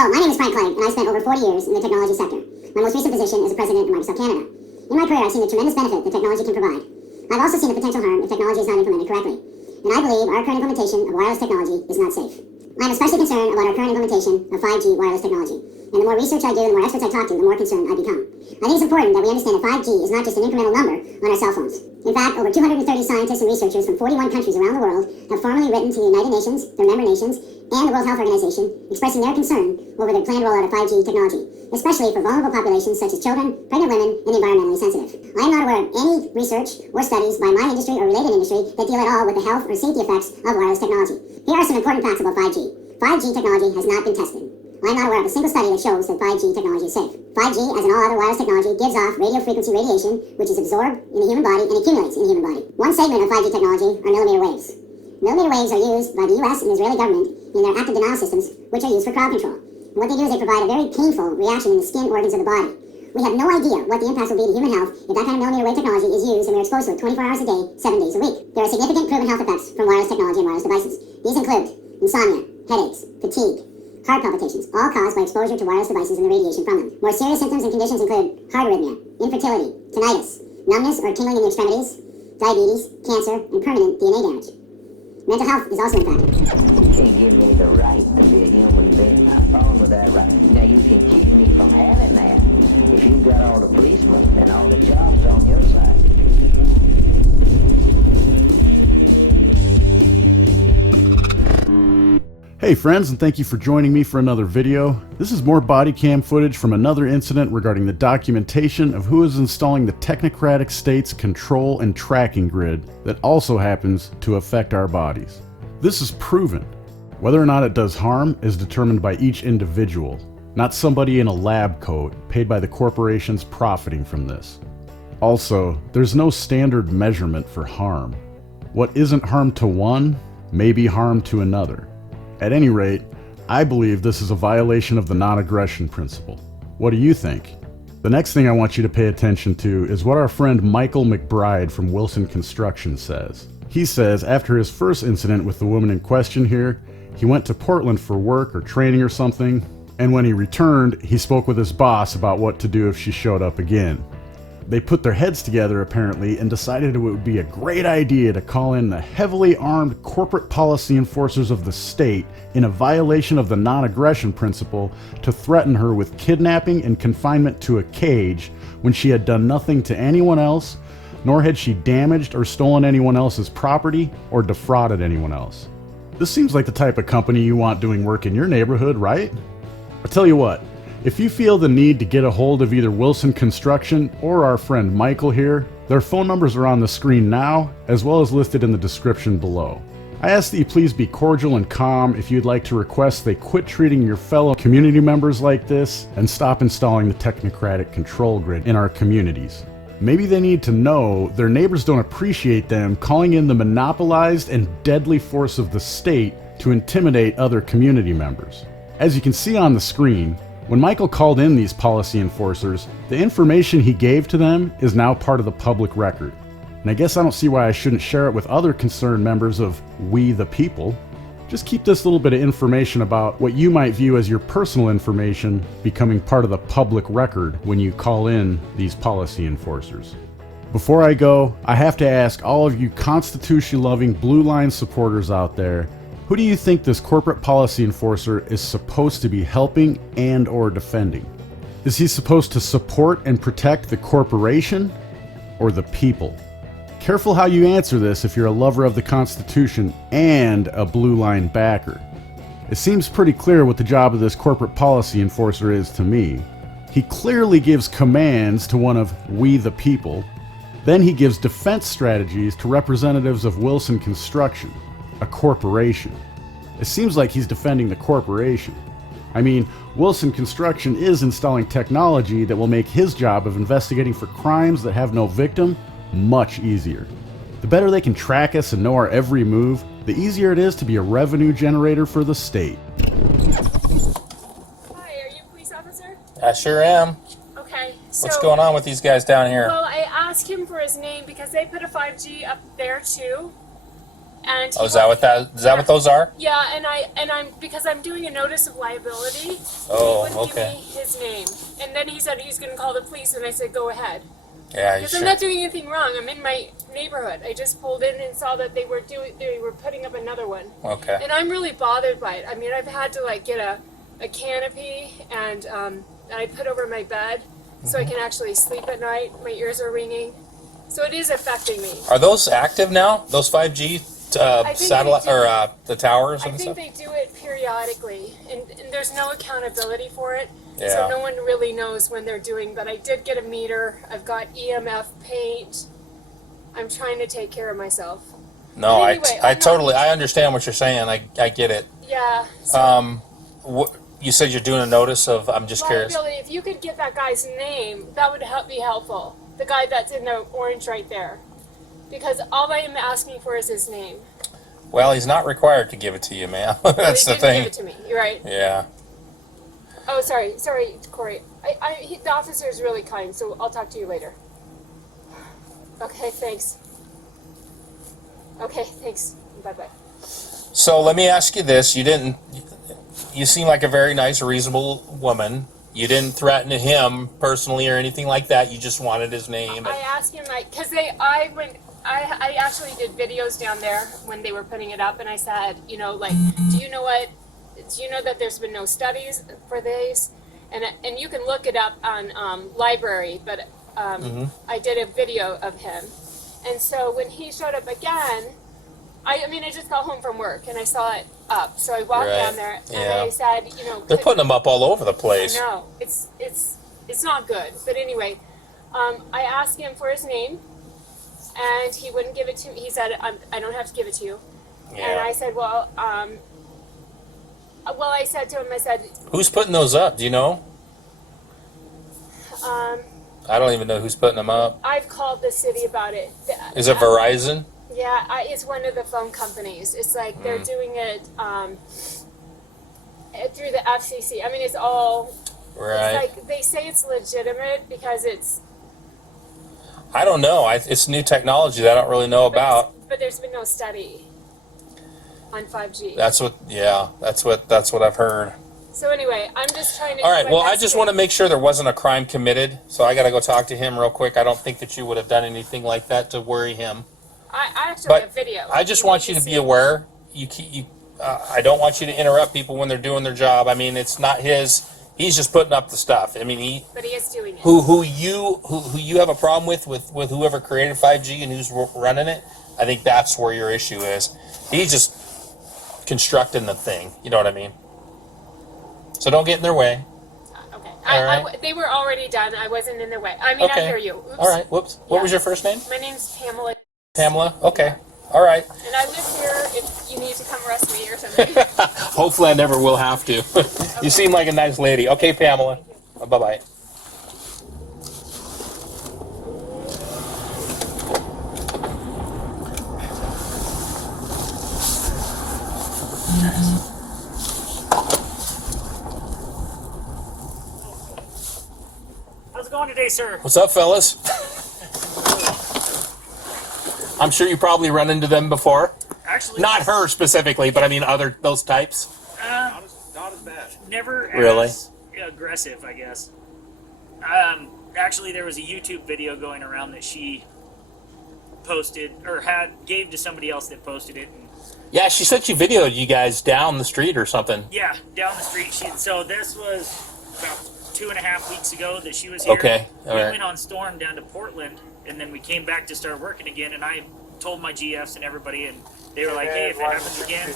Hello, my name is Frank Clegg, and I spent over 40 years in the technology sector. My most recent position is the president of Microsoft Canada. In my career, I've seen the tremendous benefit that technology can provide. I've also seen the potential harm if technology is not implemented correctly. And I believe our current implementation of wireless technology is not safe. I'm especially concerned about our current implementation of 5G wireless technology. And the more research I do and the more experts I talk to, the more concerned I become. I think it's important that we understand that 5G is not just an incremental number on our cell phones. In fact, over 230 scientists and researchers from 41 countries around the world have formally written to the United Nations, their member nations, and the World Health Organization, expressing their concern over their planned rollout of 5G technology, especially for vulnerable populations such as children, pregnant women, and environmentally sensitive. I am not aware of any research or studies by my industry or related industry that deal at all with the health or safety effects of wireless technology. Here are some important facts about 5G. 5G technology has not been tested. I am not aware of a single study that shows that 5G technology is safe. 5G, as in all other wireless technology, gives off radio frequency radiation, which is absorbed in the human body and accumulates in the human body. One segment of 5G technology are millimeter waves. Millimeter waves are used by the US and Israeli government in their active denial systems, which are used for crowd control. And what they do is they provide a very painful reaction in the skin organs of the body. We have no idea what the impacts will be to human health if that kind of millimeter wave technology is used and we're exposed to it 24 hours a day, 7 days a week. There are significant proven health effects from wireless technology and wireless devices. These include insomnia, headaches, fatigue, heart palpitations, all caused by exposure to wireless devices and the radiation from them. More serious symptoms and conditions include heart arrhythmia, infertility, tinnitus, numbness or tingling in the extremities, diabetes, cancer, and permanent DNA damage. Mental health is also impacted. You can't give me the right to be a human being. I'm born with that right. Now you can keep me from having that if you've got all the policemen and all the jobs on your side. Hey friends, and thank you for joining me for another video. This is more body cam footage from another incident regarding the documentation of who is installing the technocratic state's control and tracking grid that also happens to affect our bodies. This is proven. Whether or not it does harm is determined by each individual, not somebody in a lab coat paid by the corporations profiting from this. Also, there's no standard measurement for harm. What isn't harm to one may be harm to another. At any rate, I believe this is a violation of the non-aggression principle. What do you think? The next thing I want you to pay attention to is what our friend Michael McBride from Wilson Construction says. He says after his first incident with the woman in question here, he went to Portland for work or training or something, and when he returned, he spoke with his boss about what to do if she showed up again. They put their heads together apparently and decided it would be a great idea to call in the heavily armed corporate policy enforcers of the state in a violation of the non-aggression principle to threaten her with kidnapping and confinement to a cage when she had done nothing to anyone else, nor had she damaged or stolen anyone else's property or defrauded anyone else. This seems like the type of company you want doing work in your neighborhood, right? I'll tell you what. If you feel the need to get a hold of either Wilson Construction or our friend Michael here, their phone numbers are on the screen now, as well as listed in the description below. I ask that you please be cordial and calm if you'd like to request they quit treating your fellow community members like this and stop installing the technocratic control grid in our communities. Maybe they need to know their neighbors don't appreciate them calling in the monopolized and deadly force of the state to intimidate other community members. As you can see on the screen, when Michael called in these policy enforcers, the information he gave to them is now part of the public record. And I guess I don't see why I shouldn't share it with other concerned members of We the People. Just keep this little bit of information about what you might view as your personal information becoming part of the public record when you call in these policy enforcers. Before I go, I have to ask all of you Constitution-loving Blue Line supporters out there, who do you think this corporate policy enforcer is supposed to be helping and or defending? Is he supposed to support and protect the corporation or the people? Careful how you answer this if you're a lover of the Constitution and a Blue Line backer. It seems pretty clear what the job of this corporate policy enforcer is to me. He clearly gives commands to one of We the People. Then he gives defense strategies to representatives of Wilson Construction, a corporation. It seems like he's defending the corporation. I mean, Wilson Construction is installing technology that will make his job of investigating for crimes that have no victim much easier. The better they can track us and know our every move, the easier it is to be a revenue generator for the state. Hi, are you a police officer? I sure am. Okay, so... What's going on with these guys down here? Well, I asked him for his name because they put a 5G up there too. And Oh, is that what those are? Yeah, and I'm because I'm doing a notice of liability. Oh, he wouldn't okay. give me his name, and then he said he's going to call the police, and I said go ahead. Yeah, you Because sure? I'm not doing anything wrong. I'm in my neighborhood. I just pulled in and saw that they were putting up another one. Okay. And I'm really bothered by it. I mean, I've had to like get a canopy and I put over my bed so I can actually sleep at night. My ears are ringing, so it is affecting me. Are those active now? Those 5G satellite they do. or the towers I and think stuff? they do it periodically, and there's no accountability for it. Yeah. So no one really knows when they're doing, but I did get a meter. I've got EMF paint. I'm trying to take care of myself. No, But anyway, I understand what you're saying. I get it. Yeah. So You said you're doing a notice of, I'm just curious. liability, if you could get that guy's name, that would be helpful. The guy that's in the orange right there. Because all I am asking for is his name. Well, he's not required to give it to you, ma'am. That's He the didn't thing. give it to me. You're right. Yeah. Oh, sorry, Corey. The officer is really kind, so I'll talk to you later. Okay, thanks. Okay, thanks. Bye-bye. So let me ask you this. You seem like a very nice, reasonable woman. You didn't threaten him personally or anything like that. You just wanted his name. I asked him, like, because I actually did videos down there when they were putting it up, and I said, do you know that there's been no studies for these? And you can look it up on LBRY, but I did a video of him. And so when he showed up again, I just got home from work and I saw it up. So I walked down there and Yeah. I said, They're putting them up all over the place. no, it's not good. But anyway, I asked him for his name, and he wouldn't give it to me. He said, I don't have to give it to you. Yeah. And I said, well, I said to him, Who's putting those up? Do you know? I don't even know who's putting them up. I've called the city about it. Is it Verizon? Yeah, it's one of the phone companies. It's like they're doing it through the FCC. I mean, it's all... Right. It's like they say it's legitimate because it's... I don't know. It's new technology that I don't really know about. But there's been no study on 5G. That's what I've heard. So anyway, I'm just trying to... All right. Well, I just want to make sure there wasn't a crime committed. So I got to go talk to him real quick. I don't think that you would have done anything like that to worry him. I actually But have video. I just want you to be aware. I don't want you to interrupt people when they're doing their job. I mean, it's not his. He's just putting up the stuff. I mean, But he is doing it. who you have a problem with whoever created 5G and who's running it. I think that's where your issue is. He's just constructing the thing. You know what I mean? So don't get in their way. Okay. All right. They were already done. I wasn't in their way. I mean, Okay. I hear you. Oops. All right. Whoops. What Yeah. was your first name? My name's Pamela. Pamela. Okay. All right. And I live here if you need to come arrest me or something. Hopefully I never will have to. You seem like a nice lady. Okay, Pamela. Bye-bye. How's it going today, sir? What's up, fellas? I'm sure you probably run into them before. Actually, Not her specifically, but I mean those types. not as bad. Never Really? as aggressive, I guess. Actually, there was a YouTube video going around that she posted or gave to somebody else that posted it. And Yeah, she said she videoed you guys down the street or something. yeah, down the street. So this was about 2.5 weeks ago that she was here. Okay, all we right. went on storm down to Portland, and then we came back to start working again. And I told my GFs and everybody, and they were like, "Hey, if it happens again,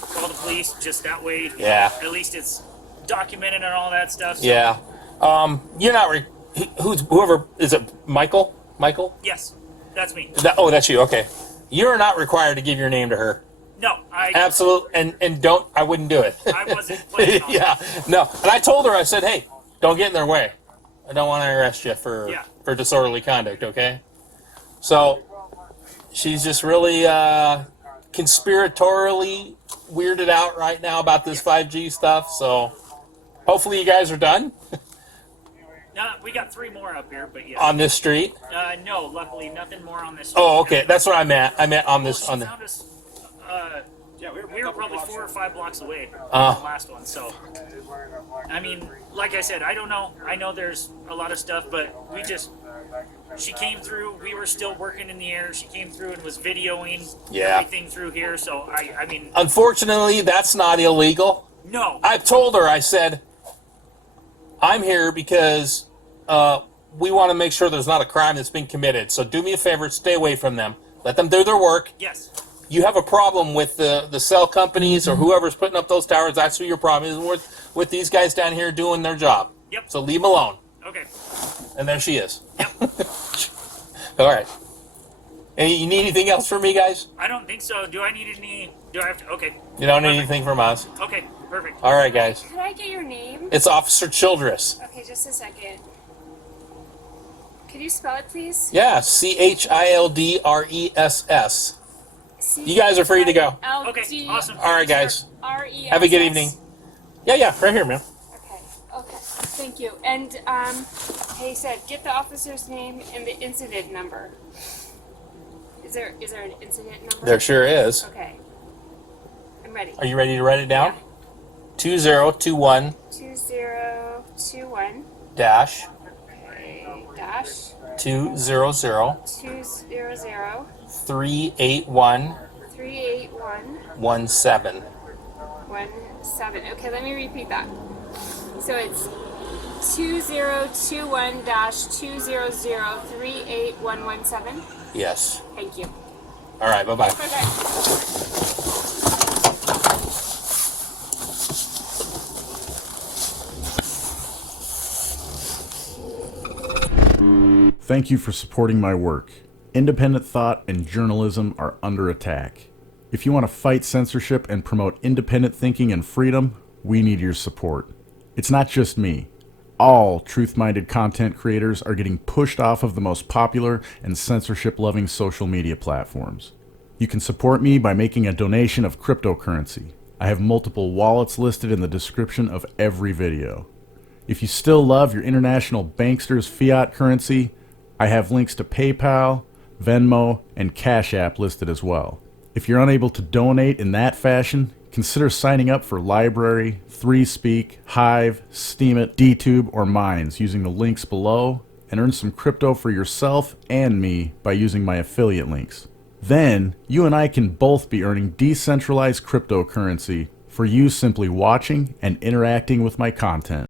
call the police. Just that way, Yeah. at least it's documented and all that stuff." So, Yeah. You're not. Whoever is it? Michael? Michael? yes, that's me. That's you. Okay. You're not required to give your name to her. No, Absolutely. And don't. I wouldn't do it. I wasn't planning on Yeah. No. And I told her. I said, hey, don't get in their way. I don't want to arrest you for disorderly conduct. Okay. So she's just really conspiratorially weirded out right now about this 5G stuff. So hopefully you guys are done. We got 3 more up here, but yeah. On this street? No, luckily nothing more on this. Oh, okay. That's what I meant. I meant on this. She On the. found us, yeah, we were probably 4 or 5 blocks away from Uh-huh. the last one. So, I mean, like I said, I don't know. I know there's a lot of stuff, but she came through. We were still working in the air. She came through and was videoing everything through here. So, I mean. Unfortunately, that's not illegal. No. I told her, I said, I'm here because we want to make sure there's not a crime that's been committed. So do me a favor, stay away from them. Let them do their work. Yes. You have a problem with the cell companies or whoever's putting up those towers. That's who your problem is with these guys down here doing their job. Yep. So leave them alone. Okay. And there she is. Yep. All right. You need anything else from me, guys? I don't think so. Do I need any? Do I have to? Okay. You don't need anything from us. Okay. Perfect. All right, guys. Could I get your name? It's Officer Childress. Okay, just a second. Could you spell it, please? Yeah, CHILDRESS. You guys are free to go. Okay, awesome. All right, guys. RESS. Have a good evening. Yeah, right here, man. Okay, thank you. And hey, said get the officer's name and the incident number. Is there an incident number? There sure is. Okay, I'm ready. Are you ready to write it down? 2021 2021 dash dash 200 200 381 381 17. 17. Okay, let me repeat that. So it's 2021 dash 200 38117. Yes. Thank you. All right, bye-bye. Bye-bye. Thank you for supporting my work. Independent thought and journalism are under attack. If you want to fight censorship and promote independent thinking and freedom, we need your support. It's not just me. All truth-minded content creators are getting pushed off of the most popular and censorship-loving social media platforms. You can support me by making a donation of cryptocurrency. I have multiple wallets listed in the description of every video. If you still love your international banksters fiat currency, I have links to PayPal, Venmo, and Cash App listed as well. If you're unable to donate in that fashion, consider signing up for LBRY, 3Speak, Hive, Steemit, DTube, or Minds using the links below, and earn some crypto for yourself and me by using my affiliate links. Then, you and I can both be earning decentralized cryptocurrency for you simply watching and interacting with my content.